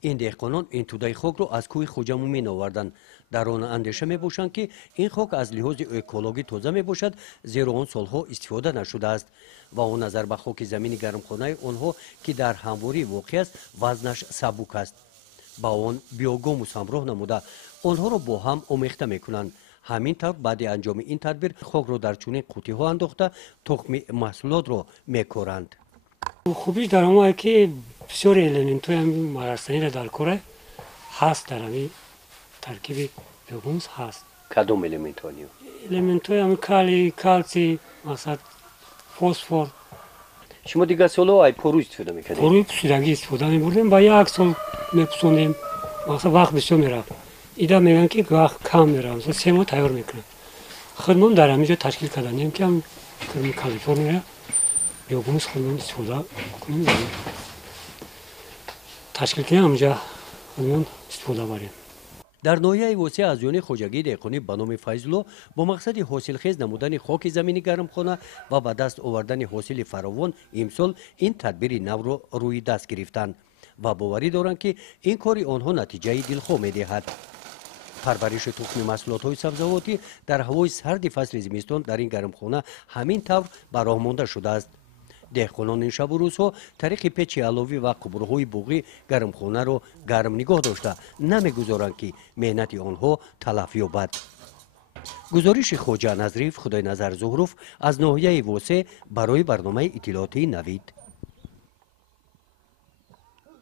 این دهقانان این توده خاک رو از کوه خوجمو می آوردند. در آن اندیشه می باشند که این خاک از لحاظ اکولوژی تازه می باشد، زیرا آن سالها استفاده نشده است و آن نظر به خاک زمین گرمخانه آنها که در همواری واقع است وزنش سبک است. با آن بیوگاموس همراه نموده آنها را با هم آمیخته می کنند. همین طور بعد انجام این تدبیر خاک را در چنین قوطی ها انداخته تخم محصولات را می کارند. خوبیش در اون که بسیار المنت های مرستانی در کار هست، در همین ترکیب بیوگاموس هست. کدام المنت ها؟ المنت های همین کالی، کالسی، مثلا فسفر. شما دیگه سالها ای پرو استفاده میکنید؟ پروی پوسیدگی استفاده میبردیم، با یک سال میپسوندیم، مثلا وقت بسیار میرفت. ایده میگن که وقت کم میرفت، مثلا 3 ماه تیار میکنن. خودمون در همینجا تشکیل کردیم که هم کالیفرنیا بیوگاموس خودمون استفاده کنیم، تشکیل کنیم همینجا خودمون استفاده بریم. در ناحیه واسع از جانب خواجگی دهقانی به نام فیض‌الله با مقصد حاصلخیز نمودن خاک زمینی گرمخانه و به دست آوردن حاصل فراوان امسال این تدبیر نو را روی دست گرفتند و باوری دارند که این کار آنها نتیجه دلخواه می‌دهد. پرورش تخم محصولات‌های سبزیجاتی در هوای سرد فصل زمستان در این گرمخانه همین طور به راه مانده شده است. دهقانان این شب و روزها طریق پیچ علاوی و قبرهای بوغی گرمخانه را گرم نگاه داشته نمیگذارند که مهنت آنها تلف یابد. گزارش خواجه نظریف خدای نظر زهروف از ناحیه واسع برای برنامه اطلاعاتی نوید.